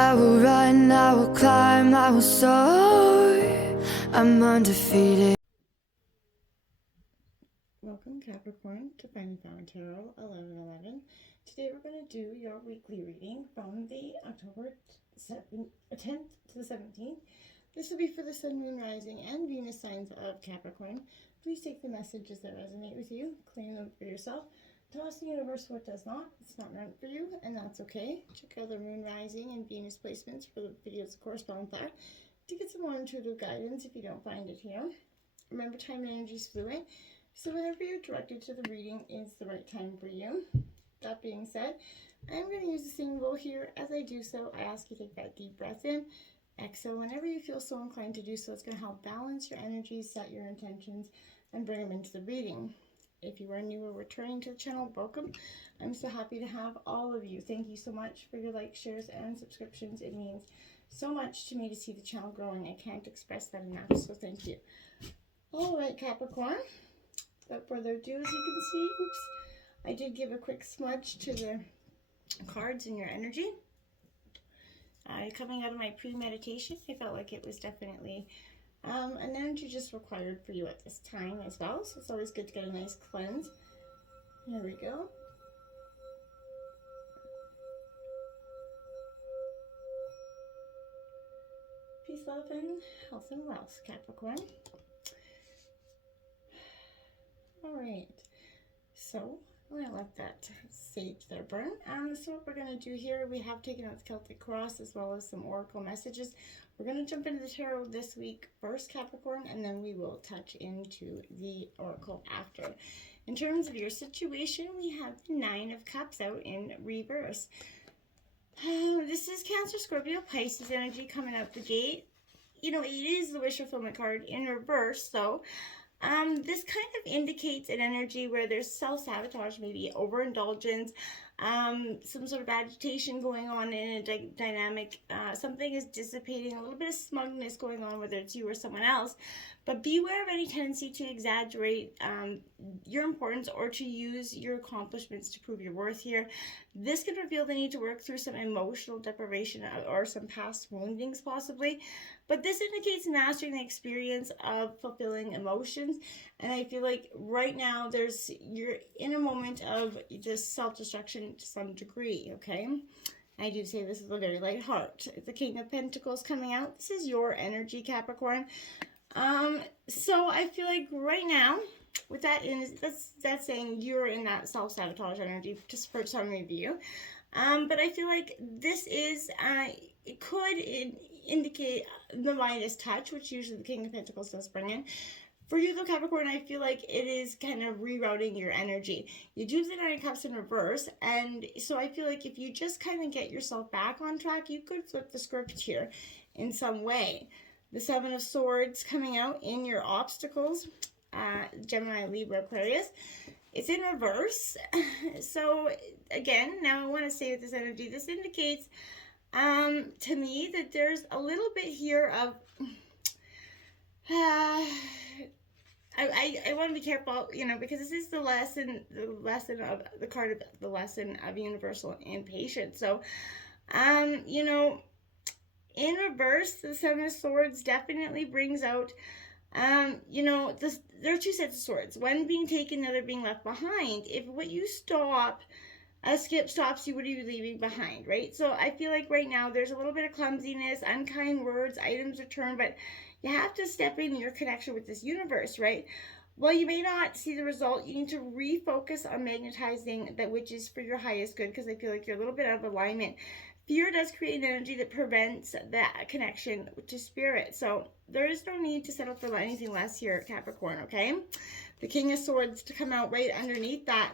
I will run, I will climb, I will soar. I'm undefeated. Welcome, Capricorn, to Finding Flower Tarot 11/11. Today we're going to do your weekly reading from the October 10th to the 17th. This will be for the Sun, Moon, Rising, and Venus signs of Capricorn. Please take the messages that resonate with you, claim them for yourself. Toss the universe what does not. It's not meant for you, and that's okay. Check out the Moon, Rising, and Venus placements for the videos that correspond with that to get some more intuitive guidance if you don't find it here. Remember, time and energy is fluid. So whenever you're directed to the reading is the right time for you. That being said, I'm going to use the same rule here. As I do so, I ask you to take that deep breath in, exhale whenever you feel so inclined to do so. It's going to help balance your energies, set your intentions, and bring them into the reading. If you are new or returning to the channel, welcome. I'm so happy to have all of you. Thank you so much for your likes, shares, and subscriptions. It means so much to me to see the channel growing. I can't express that enough, so thank you. All right, Capricorn. Without further ado, as you can see, I did give a quick smudge to the cards in your energy. Coming out of my pre-meditation, I felt like it was definitely an energy just required for you at this time as well. So it's always good to get a nice cleanse. Here we go. Peace, love, and health and wealth, Capricorn. Alright, so I'm going to let that sage there burn. So what we're going to do here, we have taken out the Celtic Cross as well as some oracle messages. We're going to jump into the tarot this week first, Capricorn, and then we will touch into the oracle after. In terms of your situation, we have the Nine of Cups out in reverse. This is Cancer, Scorpio, Pisces energy coming out the gate. You know, it is the wish fulfillment card in reverse, so this kind of indicates an energy where there's self-sabotage, maybe overindulgence, some sort of agitation going on in a dynamic. Something is dissipating, a little bit of smugness going on, whether it's you or someone else. But beware of any tendency to exaggerate your importance or to use your accomplishments to prove your worth here. This could reveal the need to work through some emotional deprivation or some past woundings possibly. But this indicates mastering the experience of fulfilling emotions. And I feel like right now you're in a moment of just self-destruction to some degree, okay? I do say this with a very light heart. The King of Pentacles coming out. This is your energy, Capricorn. So I feel like right now, with that that's saying you're in that self-sabotage energy just for some of you. But I feel like this is, it could indicate the Midas touch, which usually the King of Pentacles does bring in. For you though, Capricorn, I feel like it is kind of rerouting your energy. You do the Nine of Cups in reverse, and so I feel like if you just kind of get yourself back on track, you could flip the script here in some way. The Seven of Swords coming out in your obstacles, Gemini, Libra, Aquarius. It's in reverse. So again, now I want to say with this energy, this indicates to me that there's a little bit here of I want to be careful, you know, because this is the lesson of the card of the lesson of universal impatience. So you know, in reverse, the Seven of Swords definitely brings out you know, there are two sets of swords, one being taken, the other being left behind. If what you stop, a skip stops you, what are you leaving behind, right? So I feel like right now there's a little bit of clumsiness, unkind words, items returned, but you have to step in your connection with this universe, right? While you may not see the result, you need to refocus on magnetizing that which is for your highest good, because I feel like you're a little bit out of alignment. Fear does create an energy that prevents that connection to spirit. So there is no need to settle for anything less here, Capricorn, okay? The King of Swords to come out right underneath that,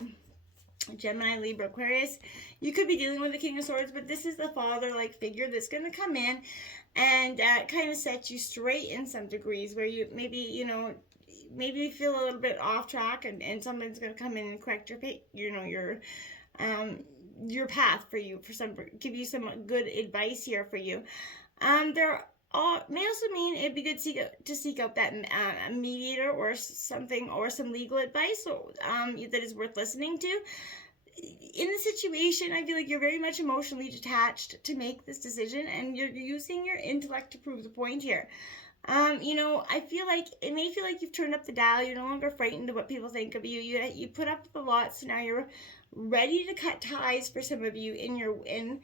Gemini, Libra, Aquarius. You could be dealing with the King of Swords, but this is the father-like figure that's going to come in and kind of set you straight in some degrees where you maybe, you know, maybe you feel a little bit off track, and someone's going to come in and correct your path for you, give you some good advice here for you. There may also mean it'd be good to seek out that mediator or something, or some legal advice that is worth listening to. in the situation, I feel like you're very much emotionally detached to make this decision, and you're using your intellect to prove the point here. You know, I feel like it may feel like you've turned up the dial. You're no longer frightened of what people think of you. You put up with a lot, so now you're ready to cut ties for some of you in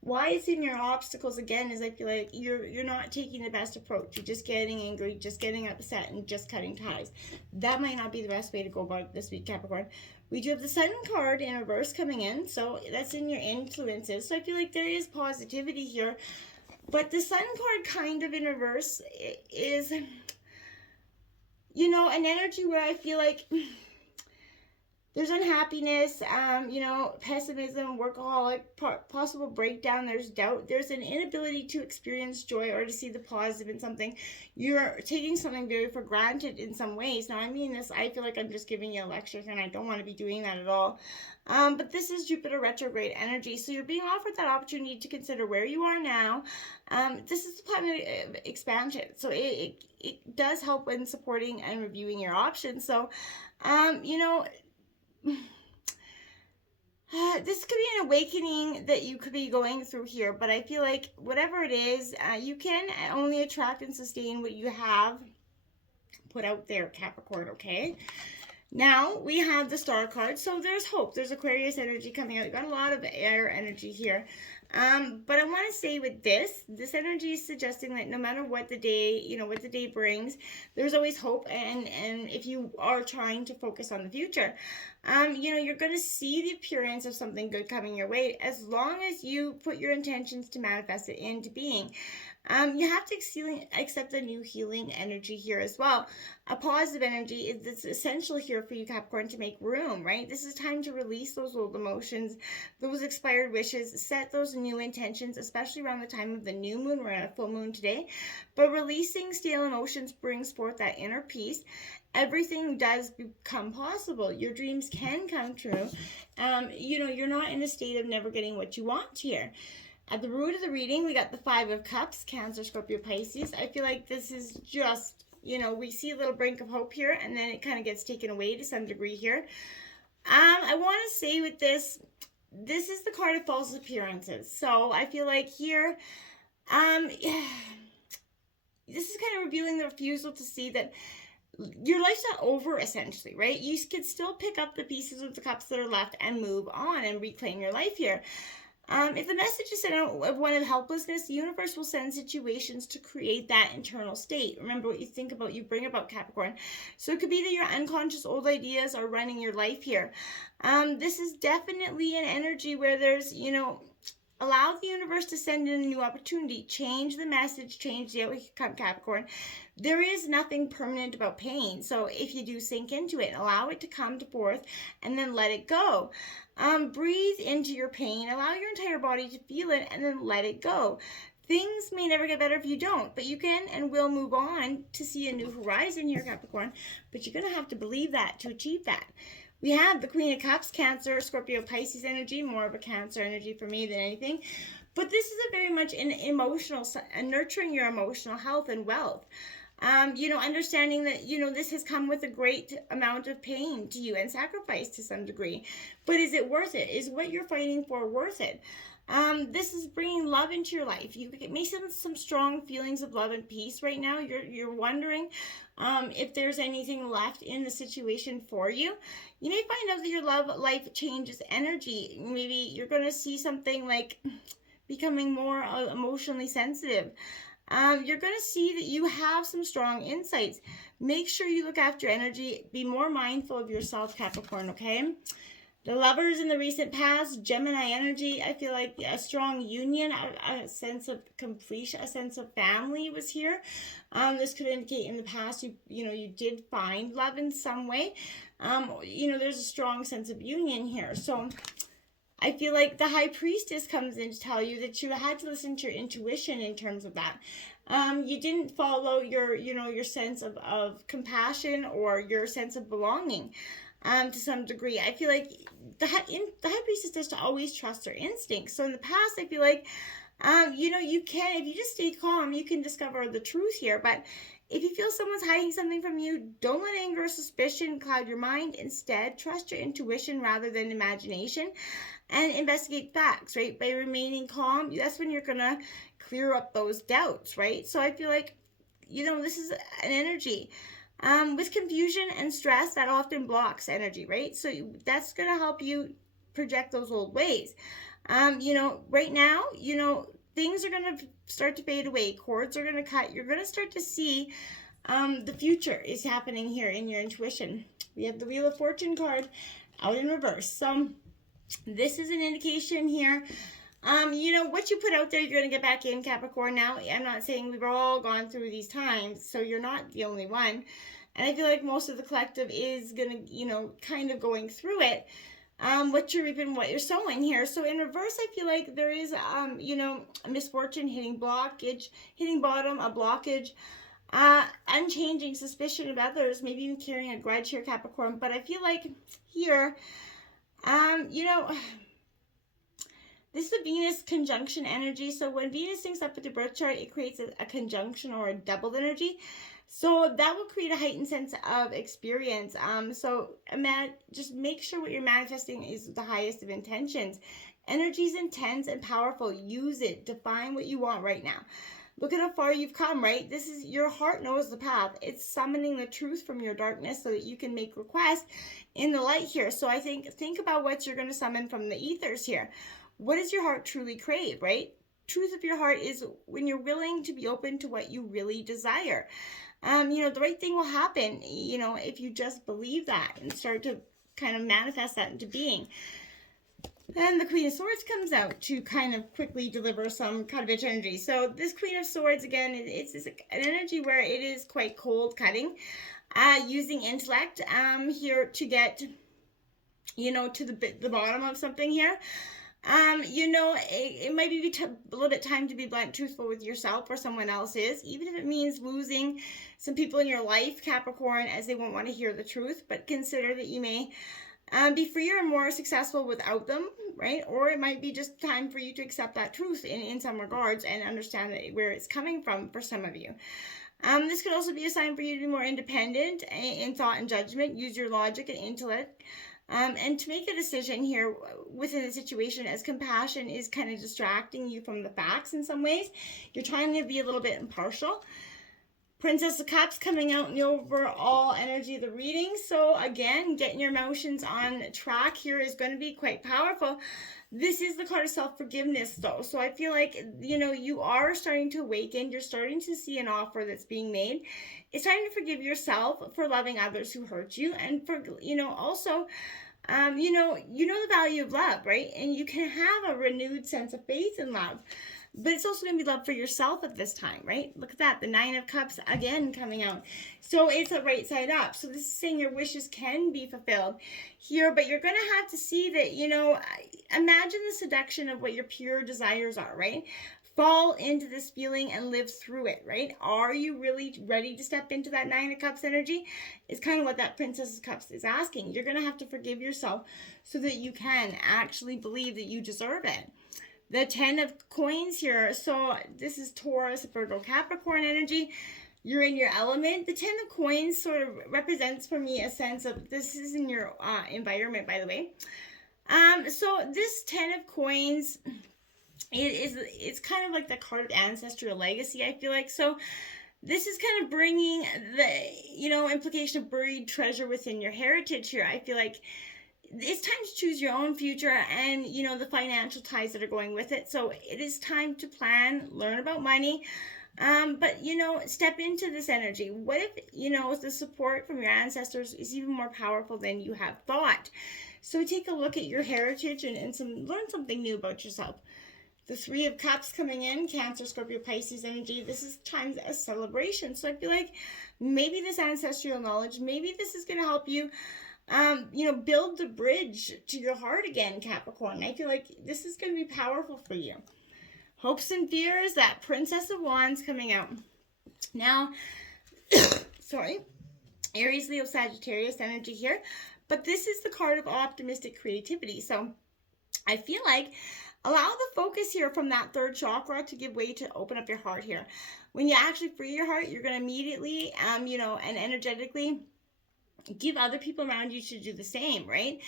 why it's in your obstacles again is I feel like you're not taking the best approach. You're just getting angry, just getting upset, and just cutting ties. That might not be the best way to go about it this week, Capricorn. We do have the Sun card in reverse coming in, so that's in your influences. So I feel like there is positivity here. But the Sun card kind of in reverse is, you know, an energy where I feel like there's unhappiness, you know, pessimism, workaholic, possible breakdown, there's doubt, there's an inability to experience joy or to see the positive in something. You're taking something very for granted in some ways. Now, I mean this, I feel like I'm just giving you a lecture here, and I don't want to be doing that at all. But this is Jupiter retrograde energy, so you're being offered that opportunity to consider where you are now. This is the planet of expansion, so it does help in supporting and reviewing your options. So, you know, this could be an awakening that you could be going through here, but I feel like whatever it is, you can only attract and sustain what you have put out there, Capricorn, okay? Now we have the Star card, so there's hope. There's Aquarius energy coming out. You've got a lot of air energy here. But I want to say with this energy is suggesting that no matter what the day, you know, what the day brings, there's always hope. And if you are trying to focus on the future, you know, you're going to see the appearance of something good coming your way as long as you put your intentions to manifest it into being. You have to accept the new healing energy here as well. A positive energy is essential here for you, Capricorn, to make room, right? This is time to release those old emotions, those expired wishes, set those new intentions, especially around the time of the new moon. We're at a full moon today. But releasing stale emotions brings forth that inner peace. Everything does become possible. Your dreams can come true. You know, you're not in a state of never getting what you want here. At the root of the reading, we got the Five of Cups, Cancer, Scorpio, Pisces. I feel like this is just, you know, we see a little brink of hope here, and then it kind of gets taken away to some degree here. I want to say with this is the card of false appearances. So I feel like here, this is kind of revealing the refusal to see that your life's not over, essentially, right? You could still pick up the pieces of the cups that are left and move on and reclaim your life here. If the message is sent out of one of helplessness, the universe will send situations to create that internal state. Remember, what you think about, you bring about, Capricorn. So it could be that your unconscious old ideas are running your life here. This is definitely an energy where there's, you know, allow the universe to send in a new opportunity. Change the message, change the outcome, Capricorn. There is nothing permanent about pain. So if you do sink into it, allow it to come forth and then let it go. Breathe into your pain, allow your entire body to feel it, and then let it go. Things may never get better if you don't, but you can and will move on to see a new horizon here, Capricorn. But you're going to have to believe that to achieve that. We have the Queen of Cups, Cancer, Scorpio, Pisces energy, more of a Cancer energy for me than anything. But this is a very much an emotional, nurturing your emotional health and wealth. You know, understanding that, you know, this has come with a great amount of pain to you and sacrifice to some degree. But is it worth it? Is what you're fighting for worth it? This is bringing love into your life. You may sense some strong feelings of love and peace right now. You're wondering if there's anything left in the situation for you. You may find out that your love life changes energy. Maybe you're going to see something like becoming more emotionally sensitive. You're going to see that you have some strong insights. Make sure you look after your energy. Be more mindful of yourself, Capricorn, okay? The Lovers in the recent past, Gemini energy, I feel like a strong union, a sense of completion, a sense of family was here. This could indicate in the past you did find love in some way. You know, there's a strong sense of union here. So I feel like the High Priestess comes in to tell you that you had to listen to your intuition in terms of that. You didn't follow your sense of compassion or your sense of belonging to some degree. I feel like the High Priestess does to always trust her instincts. So in the past, I feel like, you can, if you just stay calm, you can discover the truth here. But If you feel someone's hiding something from you, don't let anger or suspicion cloud your mind. Instead, trust your intuition rather than imagination and investigate facts, right? By remaining calm, that's when you're going to clear up those doubts, right? So I feel like, this is an energy. With confusion and stress, that often blocks energy, right? So that's going to help you project those old ways. Right now, things are going to start to fade away. Cords are going to cut. You're going to start to see the future is happening here in your intuition. We have the Wheel of Fortune card out in reverse. So this is an indication here. What you put out there, you're going to get back in, Capricorn. Now, I'm not saying we've all gone through these times, so you're not the only one. And I feel like most of the collective is going to, kind of going through it. What you're reaping, what you're sowing here. So in reverse, I feel like there is, a misfortune, hitting bottom, a blockage, unchanging suspicion of others, maybe even carrying a grudge here, Capricorn. But I feel like here, this is a Venus conjunction energy. So when Venus syncs up with your birth chart, it creates a conjunction or a doubled energy. So that will create a heightened sense of experience. Just make sure what you're manifesting is the highest of intentions. Energy is intense and powerful. Use it. Define what you want right now. Look at how far you've come, right? This is, your heart knows the path. It's summoning the truth from your darkness so that you can make requests in the light here. So I think about what you're going to summon from the ethers here. What does your heart truly crave, right? Truth of your heart is when you're willing to be open to what you really desire. The right thing will happen, if you just believe that and start to kind of manifest that into being. Then the Queen of Swords comes out to kind of quickly deliver some kind of energy. So this Queen of Swords, again, it's an energy where it is quite cold cutting, using intellect here to get, to the bottom of something here. It might be a little bit time to be blunt, truthful with yourself or someone else is, even if it means losing some people in your life, Capricorn, as they won't want to hear the truth, but consider that you may be freer and more successful without them, right? Or it might be just time for you to accept that truth in some regards and understand where it's coming from for some of you. This could also be a sign for you to be more independent in thought and judgment, use your logic and intellect. And to make a decision here within the situation, as compassion is kind of distracting you from the facts in some ways. You're trying to be a little bit impartial. Princess of Cups coming out in the overall energy of the reading. So again, getting your emotions on track here is going to be quite powerful. This is the card of self-forgiveness though. So I feel like, you are starting to awaken. You're starting to see an offer that's being made. It's time to forgive yourself for loving others who hurt you. And for, also, the value of love, right? And you can have a renewed sense of faith in love. But it's also going to be love for yourself at this time, right? Look at that. The Nine of Cups again coming out. So it's a right side up. So this is saying your wishes can be fulfilled here. But you're going to have to see that, imagine the seduction of what your pure desires are, right? Fall into this feeling and live through it, right? Are you really ready to step into that Nine of Cups energy? It's kind of what that Princess of Cups is asking. You're going to have to forgive yourself so that you can actually believe that you deserve it. The 10 of Coins here. So this is Taurus, Virgo, Capricorn energy. You're in your element. The 10 of Coins sort of represents for me a sense of, this is in your environment, by the way. So this 10 of Coins, it's kind of like the card of ancestral legacy, I feel like. So this is kind of bringing the, implication of buried treasure within your heritage here. I feel like it's time to choose your own future and, the financial ties that are going with it. So it is time to plan, learn about money, but, step into this energy. What if, the support from your ancestors is even more powerful than you have thought? So take a look at your heritage and learn something new about yourself. The Three of Cups coming in, Cancer, Scorpio, Pisces energy. This is times a celebration. So I feel like maybe this ancestral knowledge, maybe this is going to help you build the bridge to your heart again, Capricorn. I feel like this is going to be powerful for you. Hopes and fears, that Princess of Wands coming out. Now, Aries, Leo, Sagittarius energy here. But this is the card of optimistic creativity. So I feel like allow the focus here from that third chakra to give way to open up your heart here. When you actually free your heart, you're going to immediately, and energetically give other people around you to do the same, right?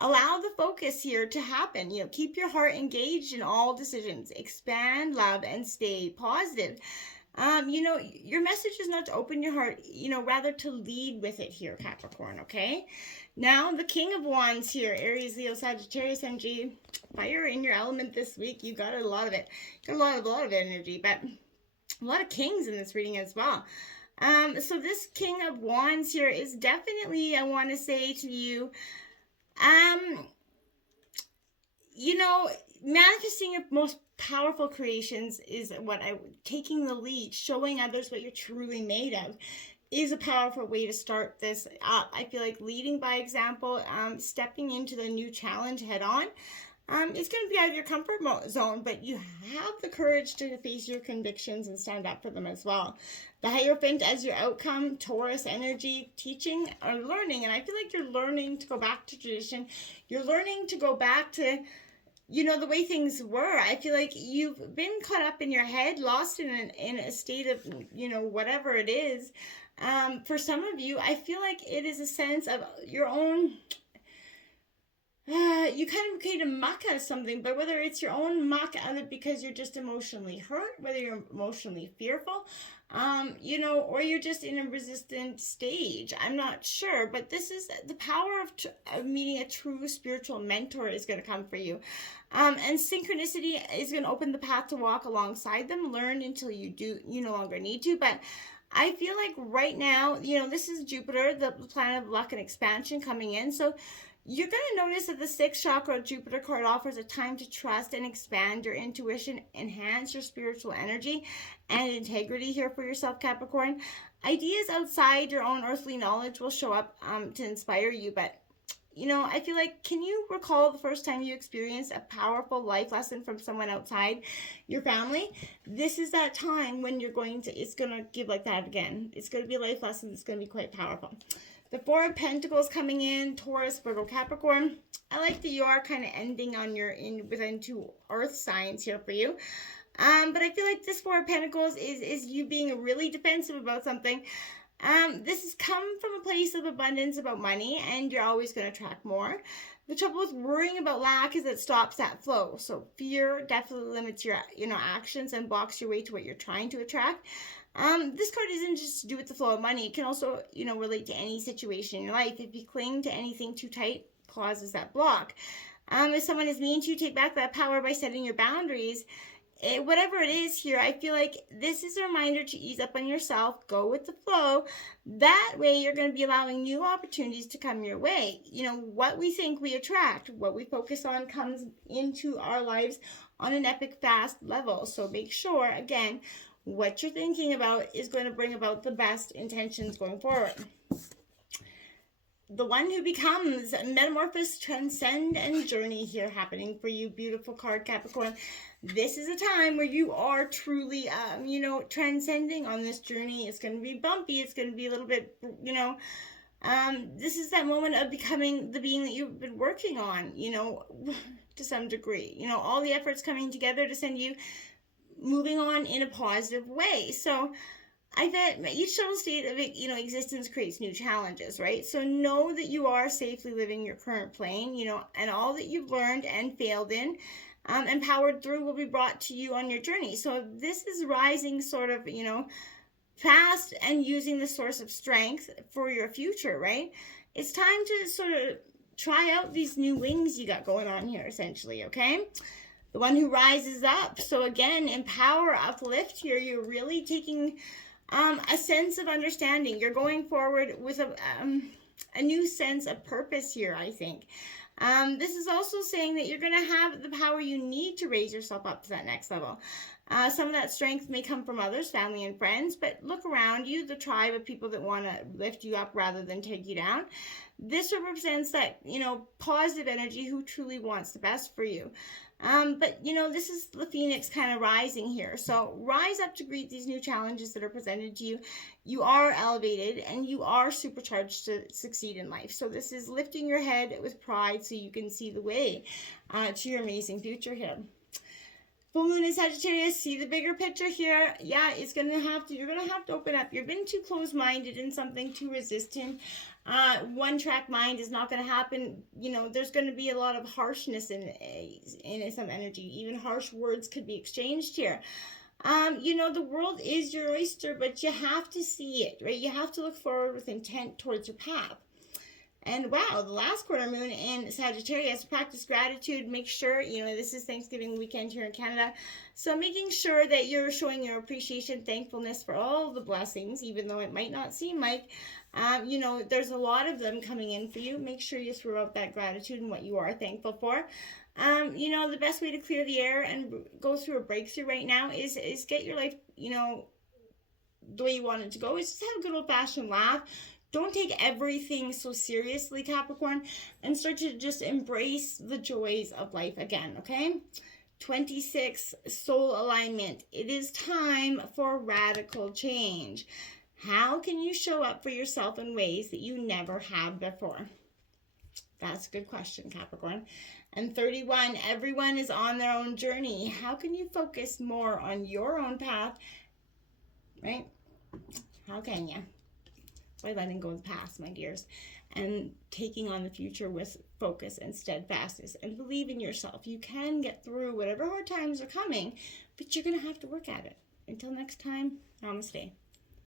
Allow the focus here to happen. Keep your heart engaged in all decisions. Expand, love, and stay positive. Your message is not to open your heart, rather to lead with it here, Capricorn, okay? Now, the King of Wands here, Aries, Leo, Sagittarius energy. Fire in your element this week. You got a lot of it. Got a lot of energy, but a lot of kings in this reading as well. So this King of Wands here is definitely, I want to say to you, manifesting your most powerful creations is taking the lead, showing others what you're truly made of is a powerful way to start this up. I feel like leading by example, stepping into the new challenge head on. It's going to be out of your comfort zone, but you have the courage to face your convictions and stand up for them as well. The Hierophant as your outcome, Taurus energy, teaching or learning. And I feel like you're learning to go back to tradition. You're learning to go back to, the way things were. I feel like you've been caught up in your head, lost in a state of, whatever it is. For some of you, I feel like it is a sense of your own... you kind of create a muck out of something, but whether it's your own muck out of because you're just emotionally hurt, whether you're emotionally fearful, or you're just in a resistant stage, I'm not sure, but this is the power of meeting a true spiritual mentor is going to come for you. And synchronicity is going to open the path to walk alongside them, learn until you no longer need to, but I feel like right now, this is Jupiter, the planet of luck and expansion coming in, so you're going to notice that the 6th chakra Jupiter card offers a time to trust and expand your intuition, enhance your spiritual energy and integrity here for yourself, Capricorn. Ideas outside your own earthly knowledge will show up to inspire you, but I feel like, can you recall the first time you experienced a powerful life lesson from someone outside your family? This is that time when it's going to give like that again. It's going to be a life lesson that's going to be quite powerful. The 4 of Pentacles coming in, Taurus, Virgo, Capricorn. I like that you are kind of ending on within 2 earth signs here for you. But I feel like this 4 of Pentacles is you being really defensive about something. This has come from a place of abundance about money, and you're always going to attract more. The trouble with worrying about lack is it stops that flow. So fear definitely limits your actions and blocks your way to what you're trying to attract. This card isn't just to do with the flow of money. It can also, relate to any situation in your life. If you cling to anything too tight, causes that block. If someone is mean to you, take back that power by setting your boundaries. Whatever it is here, I feel like this is a reminder to ease up on yourself, go with the flow. That way you're going to be allowing new opportunities to come your way. What we think we attract, what we focus on comes into our lives on an epic fast level. So make sure, again, what you're thinking about is going to bring about the best intentions going forward. The one who becomes, metamorphosis, transcend, and journey here happening for you, beautiful card, Capricorn. This is a time where you are truly, transcending on this journey. It's going to be bumpy. It's going to be a little bit, this is that moment of becoming the being that you've been working on, to some degree. All the efforts coming together to send you moving on in a positive way. So I bet each total state of existence creates new challenges, right? So know that you are safely living your current plane, and all that you've learned and failed in and powered through will be brought to you on your journey. So this is rising sort of, fast and using the source of strength for your future, right? It's time to sort of try out these new wings you got going on here, essentially, okay? The one who rises up. So again, empower, uplift here. You're really taking a sense of understanding. You're going forward with a new sense of purpose here, I think. This is also saying that you're going to have the power you need to raise yourself up to that next level. Some of that strength may come from others, family and friends, but look around you, the tribe of people that want to lift you up rather than take you down. This represents that, positive energy who truly wants the best for you. But, you know, this is the Phoenix kind of rising here. So rise up to greet these new challenges that are presented to you. You are elevated and you are supercharged to succeed in life. So this is lifting your head with pride so you can see the way to your amazing future here. Full moon in Sagittarius, see the bigger picture here. Yeah, you're going to have to open up. You've been too close-minded in something, too resistant. One-track mind is not going to happen. You know, there's going to be a lot of harshness in some energy. Even harsh words could be exchanged here. You know, the world is your oyster, but you have to see it, right? You have to look forward with intent towards your path. And wow, the last quarter moon in Sagittarius, practice gratitude. Make sure, you know, this is Thanksgiving weekend here in Canada. So making sure that you're showing your appreciation, thankfulness for all the blessings, even though it might not seem like, you know, there's a lot of them coming in for you. Make sure you throw out that gratitude and what you are thankful for. You know, the best way to clear the air and go through a breakthrough right now is get your life, you know, the way you want it to go. Is just have a good old-fashioned laugh. Don't take everything so seriously, Capricorn, and start to just embrace the joys of life again, okay? 26, soul alignment. It is time for radical change. How can you show up for yourself in ways that you never have before? That's a good question, Capricorn. And 31, everyone is on their own journey. How can you focus more on your own path, right? How can you? By letting go of the past, my dears, and taking on the future with focus and steadfastness, and believe in yourself. You can get through whatever hard times are coming, but you're going to have to work at it. Until next time, namaste.